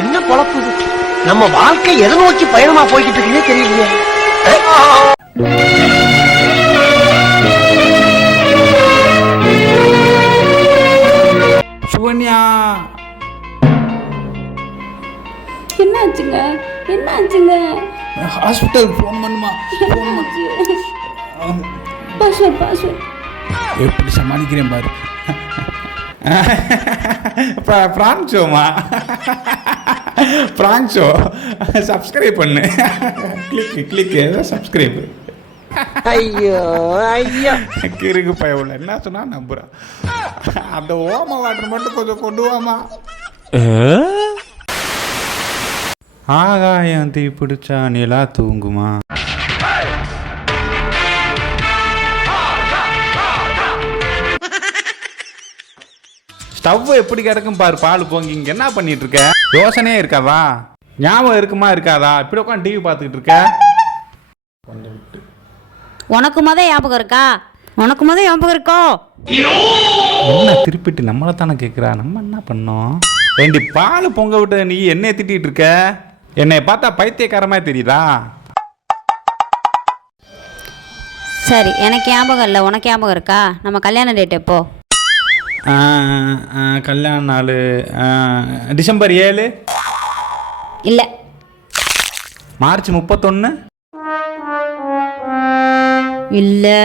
என்ன பொழப்பு நம்ம வாழ்க்கை எதை நோக்கி பயணமா போய்கிட்டு இருக்குன்னே தெரியலையே. சுகன்யா என்னாச்சுங்க என்னாச்சுங்க? ஹாஸ்பிட்டல் ஃபோன் பண்ணுமா? பாஸ்வேர்ட் எப்படி சமாளிக்கிறேன் பாரு. பிராங்க்ஷோமா பிராங்க்ஷோ சப்ஸ்கிரைப் பண்ணு. கிளிக்கு சப்ஸ்கிரைப். ஐயோ ஐயோ கிறுக்கு பயவுல என்ன சொன்னா நம்புறான். அந்த ஓம வாட்டர் மட்டும் கொஞ்சம் கொண்டு வாமா. ஆகாயம் தீ பிடிச்சா நிலா தூங்குமா? ஸ்டவ் எப்படி கிடக்கும் பாரு. பால் பொங்கி இங்க என்ன பண்ணிட்டு இருக்க? யோசனையே இருக்காதா? ஞாபகம் இருக்குமா இருக்காதா? இப்படி உட்காந்து டிவி பார்த்துக்கிட்டு இருக்க. உனக்கு ஞாபகம் இருக்கா? உனக்கு ஞாபகம் இருக்கோ? என்ன திருப்பிட்டு நம்மளை தானே கேட்குறா? நம்ம என்ன பண்ணோம்? ஏண்டி பால் பொங்க விட்ட நீ என்னைய திட்டிகிட்டு இருக்க? என்னை பார்த்தா பைத்தியக்காரமாக தெரியுதா? சரி, எனக்கு ஞாபகம் இல்லை, உனக்கு ஞாபகம் இருக்கா? நம்ம கல்யாண டேட் எப்போ? கல்யாண நாள் டிசம்பர் 7 இல்லை, மார்ச் 31 இல்லை,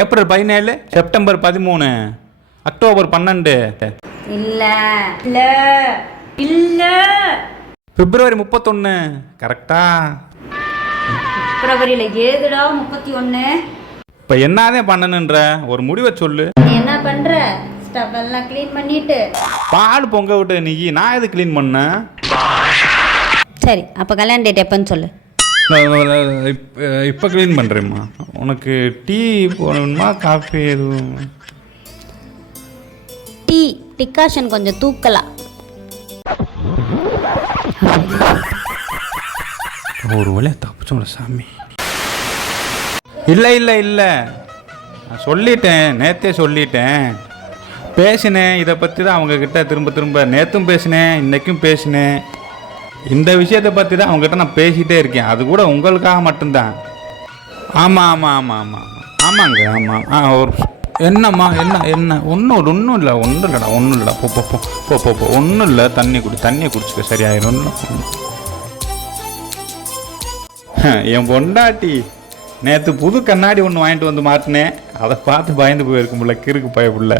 ஏப்ரல் 17 செப்டம்பர் 13 அக்டோபர் 12 இல்லை, இல்லை, இல்லை, பிப்ரவரி 31 கரெக்டா? பிப்ரவரியில் ஏதுடா 31? இப்போ என்னதான் பண்ணணுன்ற ஒரு முடிவை சொல்லு. நீ என்ன பண்ணுற? ஸ்டவ் எல்லாம் க்ளீன் பண்ணிட்டு பால் பொங்க விட்டு நீ நான் எது க்ளீன் பண்ண? சரி, அப்போ கல்யாண டேட் எப்போன்னு சொல்லு. இப்போ க்ளீன் பண்ணுறேம்மா. உனக்கு டீ போடணுமா காஃபி எதுவும்? டீ டிகாஷன் கொஞ்சம் தூக்கலாம். ஒரு வழியாக தப்பிச்சோம்ல சாமி. இல்லை இல்லை இல்லை, நான் சொல்லிட்டேன், நேற்றே சொல்லிட்டேன், பேசினேன். இதை பற்றி தான் அவங்கக்கிட்ட திரும்ப நேற்றும் பேசினேன், இன்றைக்கும் பேசினேன். இந்த விஷயத்தை பற்றி தான் அவங்ககிட்ட நான் பேசிகிட்டே இருக்கேன். அது கூட உங்களுக்காக மட்டும்தான். ஆமாங்க ஒரு என்னம்மா என்ன ஒன்றும் இல்லைடா போ ஒன்றும் இல்லை. தண்ணியை குடிச்சுக்க சரியாயிரும். என் பொண்டாட்டி நேற்று புது கண்ணாடி ஒன்று வாங்கிட்டு வந்து மாட்டினேன். அதை பார்த்து பயந்து போயிருக்கும்ல கிறுக்கு பயப்புள்ள.